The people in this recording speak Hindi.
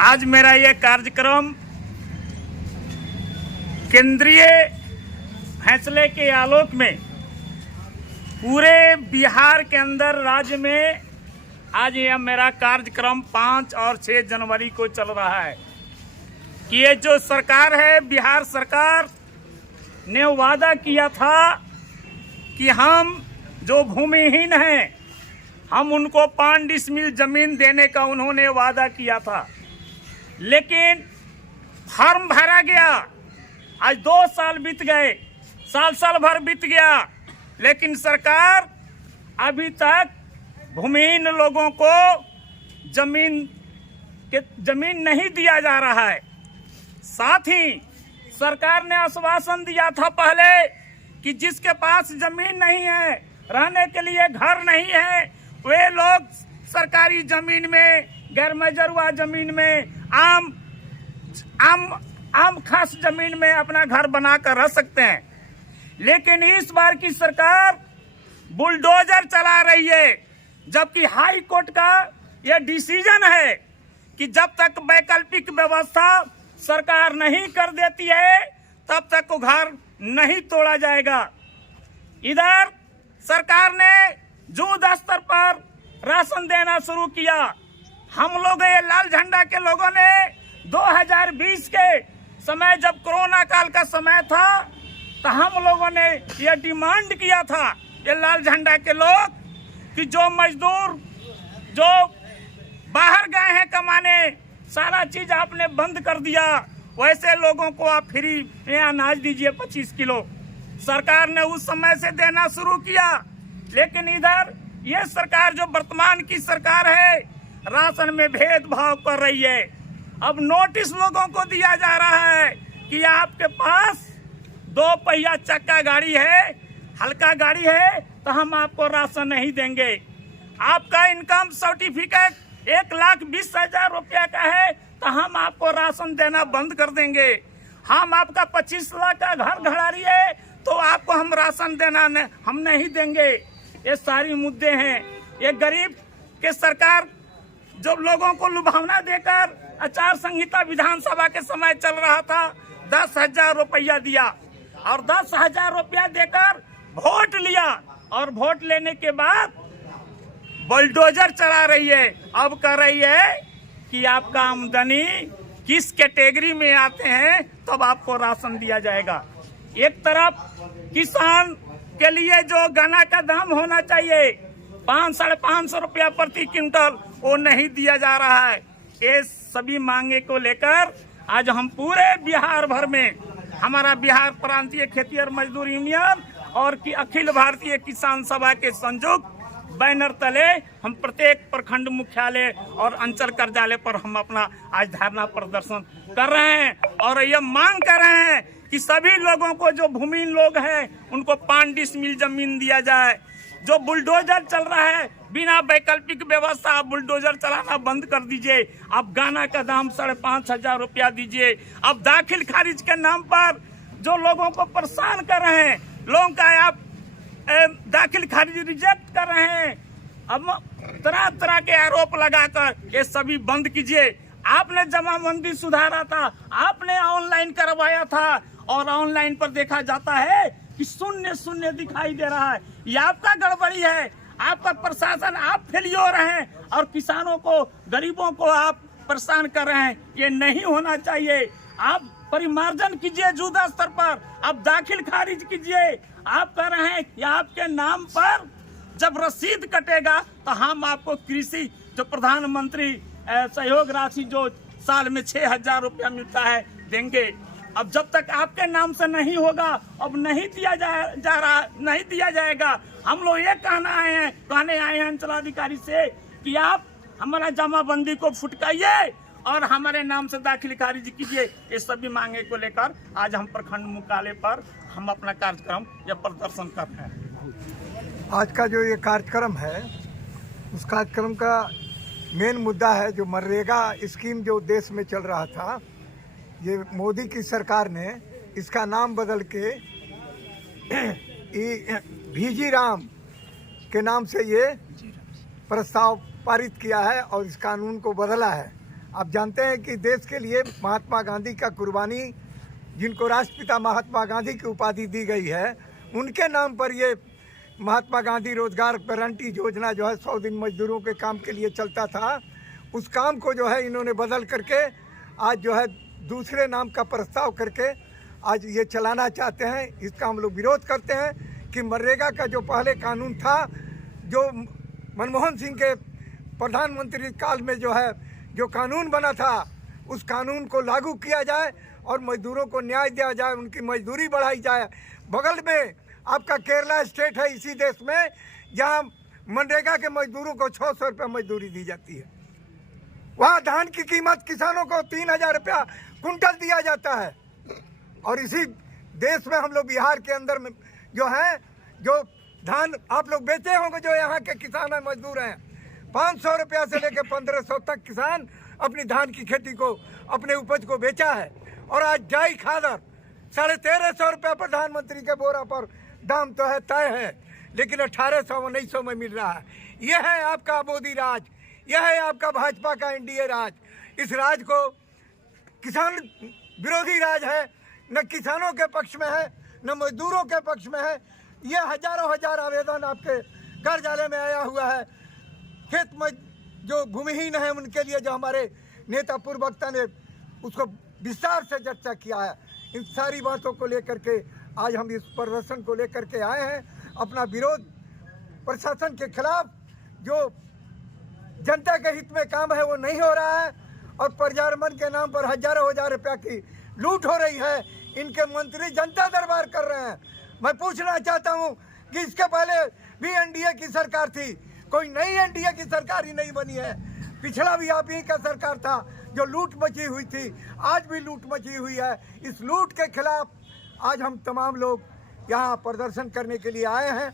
आज मेरा ये कार्यक्रम केंद्रीय फैसले के आलोक में पूरे बिहार के अंदर राज्य में आज यह मेरा कार्यक्रम 5 और 6 जनवरी को चल रहा है कि ये जो सरकार है, बिहार सरकार ने वादा किया था कि हम जो भूमिहीन हैं हम उनको 5 डिसमिल जमीन देने का उन्होंने वादा किया था, लेकिन फॉर्म भरा गया। आज 2 साल बीत गए, साल भर बीत गया, लेकिन सरकार अभी तक भूमिहीन लोगों को जमीन नहीं दिया जा रहा है। साथ ही सरकार ने आश्वासन दिया था पहले कि जिसके पास जमीन नहीं है, रहने के लिए घर नहीं है, वे लोग सरकारी जमीन में, गैर मजरूआ जमीन में, आम खास जमीन में अपना घर बनाकर रह सकते हैं। लेकिन इस बार की सरकार बुलडोजर चला रही है, जबकि हाई कोर्ट का यह डिसीजन है कि जब तक वैकल्पिक व्यवस्था सरकार नहीं कर देती है तब तक वो घर नहीं तोड़ा जाएगा। इधर सरकार ने युद्ध स्तर पर राशन देना शुरू किया। हम लोग ये लाल झंडा के लोगों ने 2020 के समय, जब कोरोना काल का समय था, तो हम लोगों ने ये डिमांड किया था, ये लाल झंडा के लोग, कि जो मजदूर जो बाहर गए हैं कमाने, सारा चीज आपने बंद कर दिया, वैसे लोगों को आप फ्री में अनाज दीजिए 25 किलो। सरकार ने उस समय से देना शुरू किया, लेकिन इधर ये सरकार जो वर्तमान की सरकार है, राशन में भेदभाव कर रही है। अब नोटिस लोगों को दिया जा रहा है कि आपके पास 2 पहिया चक्का गाड़ी है, हल्का गाड़ी है, तो हम आपको राशन नहीं देंगे। आपका इनकम सर्टिफिकेट 1,20,000 रुपया का है, तो हम आपको राशन देना बंद कर देंगे। हम आपका 25 लाख का घर घड़ारी है, तो आपको हम राशन देना हम नहीं देंगे। ये सारी मुद्दे हैं। ये गरीब के सरकार जो लोगों को लुभावना देकर आचार संहिता विधानसभा के समय चल रहा था, 10,000 रुपया दिया और 10,000 रुपया देकर वोट लिया, और वोट लेने के बाद बुलडोजर चला रही है। अब कह रही है कि आपका आमदनी किस कैटेगरी में आते हैं तब आपको राशन दिया जाएगा। एक तरफ किसान के लिए जो गन्ना का दाम होना चाहिए 500-550 रुपया प्रति क्विंटल, वो नहीं दिया जा रहा है। ये सभी मांगे को लेकर आज हम पूरे बिहार भर में, हमारा बिहार प्रांतीय खेती और मजदूर यूनियन और की अखिल भारतीय किसान सभा के संयुक्त बैनर तले हम प्रत्येक प्रखंड मुख्यालय और अंचल कार्यालय पर हम अपना आज धरना प्रदर्शन कर रहे हैं और ये मांग कर रहे हैं कि सभी लोगों को, जो भूमिहीन लोग हैं, उनको 5 डिसमिल जमीन दिया जाए। जो बुलडोजर चल रहा है, बिना वैकल्पिक व्यवस्था आप बुलडोजर चलाना बंद कर दीजिए। आप गन्ना का दाम 5,500 रुपया दीजिए। अब दाखिल खारिज के नाम पर जो लोगों को परेशान कर रहे हैं, लोगों का आप दाखिल खारिज रिजेक्ट कर रहे हैं। अब तरह तरह के आरोप लगाकर ये सभी बंद कीजिए। आपने जमाबंदी सुधारा था, आपने ऑनलाइन करवाया था, और ऑनलाइन पर देखा जाता है कि शून्य दिखाई दे रहा है। ये आपका गड़बड़ी है, आपका प्रशासन, आप फेलियर हैं और किसानों को, गरीबों को आप परेशान कर रहे हैं। ये नहीं होना चाहिए। आप परिमार्जन कीजिए युद्ध स्तर पर, आप दाखिल खारिज कीजिए। आप कह रहे हैं कि आपके नाम पर जब रसीद कटेगा तो हम आपको कृषि जो प्रधानमंत्री सहयोग राशि जो साल में 6,000 रुपया मिलता है देंगे। अब जब तक आपके नाम से नहीं होगा, अब नहीं दिया नहीं दिया जाएगा। हम लोग ये कहने आए हैं अंचलाधिकारी से कि आप हमारा जमाबंदी को फुटकाइए और हमारे नाम से दाखिल खारिज कीजिए। इस सभी मांगे को लेकर आज हम प्रखंड मुख्यालय पर हम अपना कार्यक्रम या प्रदर्शन कर रहे हैं। आज का जो ये कार्यक्रम है, उस कार्यक्रम का मेन मुद्दा है जो मनरेगा स्कीम जो देश में चल रहा था, ये मोदी की सरकार ने इसका नाम बदल के भीजी राम के नाम से ये प्रस्ताव पारित किया है और इस कानून को बदला है। आप जानते हैं कि देश के लिए महात्मा गांधी का कुर्बानी, जिनको राष्ट्रपिता महात्मा गांधी की उपाधि दी गई है, उनके नाम पर ये महात्मा गांधी रोजगार गारंटी योजना जो है 100 दिन मजदूरों के काम के लिए चलता था, उस काम को जो है इन्होंने बदल करके आज जो है दूसरे नाम का प्रस्ताव करके आज ये चलाना चाहते हैं। इसका हम लोग विरोध करते हैं कि मनरेगा का जो पहले कानून था, जो मनमोहन सिंह के प्रधानमंत्री काल में जो है जो कानून बना था, उस कानून को लागू किया जाए और मजदूरों को न्याय दिया जाए, उनकी मजदूरी बढ़ाई जाए। बगल में आपका केरला स्टेट है इसी देश में, जहां मनरेगा के मजदूरों को 600 रुपये मजदूरी दी जाती है। वहाँ धान की कीमत किसानों को 3000 रुपया कुंटल दिया जाता है। और इसी देश में हम लोग बिहार के अंदर में जो है, जो धान आप लोग बेचे होंगे, जो यहाँ के किसान हैं, मजदूर हैं, 500 रुपया से लेकर 1500 तक किसान अपनी धान की खेती को, अपने उपज को बेचा है। और आज डाई खादर 1350 रुपया प्रधानमंत्री के बोरा पर दाम तो है, तय है, लेकिन 1800-1900 में मिल रहा है। यह है आपका मोदी राज, यह है आपका भाजपा का एनडीए राज। इस राज को किसान विरोधी राज है, न किसानों के पक्ष में है न मजदूरों के पक्ष में है। ये हजार आवेदन आपके कार्यालय में आया हुआ है। खेत में जो भूमिहीन है उनके लिए, जो हमारे नेता पूर्व वक्ता ने उसको विस्तार से चर्चा किया है। इन सारी बातों को लेकर के आज हम इस प्रदर्शन को लेकर के आए हैं, अपना विरोध प्रशासन के खिलाफ। जो जनता के हित में काम है वो नहीं हो रहा है और प्रजारमन के नाम पर हजार रुपया की लूट हो रही है। इनके मंत्री जनता दरबार कर रहे हैं। मैं पूछना चाहता हूं कि इसके पहले भी एनडीए की सरकार थी, कोई नई एनडीए की सरकार ही नहीं बनी है। पिछला भी आप ही का सरकार था जो लूट मची हुई थी, आज भी लूट मची हुई है। इस लूट के खिलाफ आज हम तमाम लोग यहाँ प्रदर्शन करने के लिए आए हैं।